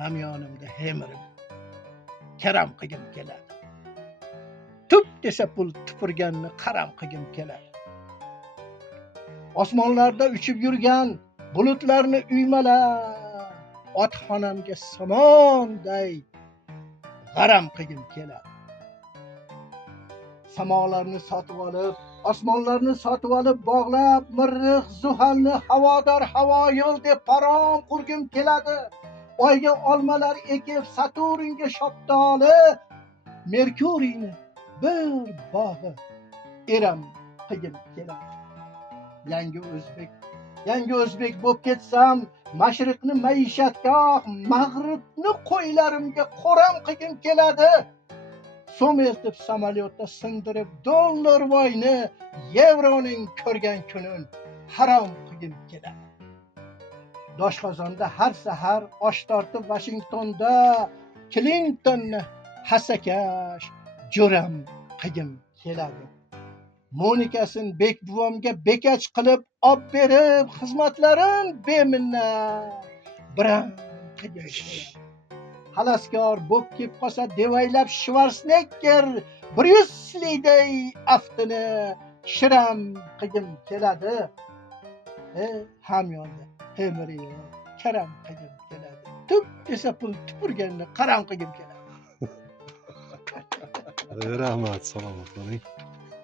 hamyonimda hemirib karam qilgim keladi. Tup desa pul tupurganni qaram qilgim keladi. Osmonlarda uchib yurgan bulutlarni uymalab, otxonamga somonday g'aram qilgim keladi. Samolarni sotib olib, osmonlarni sotib olib bog'lab, Mirrix Zuhalni havodor havo yo'l deb parom qurgim keladi. Oyga olmalar ekib, Saturnga shoptoli, Merkuriyni bir bog'i eram qilgim keladi. Yangi o'zbek bo'lib ketsam, mashriqni maishatgoh, mag'ribni qo'ylarimga qo'ram qilgim keladi. So'm eltib samolyotda sindirib, dollarvoyni, yevroning ko'rgan kunin harom qilgim keladi. Doshqozonda har sahar osh tortib Washingtonda Clintonni hasakash jo'ram qilgim keladi. Monikasin bek buvamga bekach qilib olib berib, xizmatlarin beminnat biram qilgim keladi. Halaskor bo'lib kelib qolsa devaylab Schwarzenegger, Bruce Lee'day aftini shiram qilgim keladi. Hamyonda hemiriyo karam qilgim keladi. Tup desa pul tupurganni qaram qilgim keladi. Rahmat, salomat bo'ling.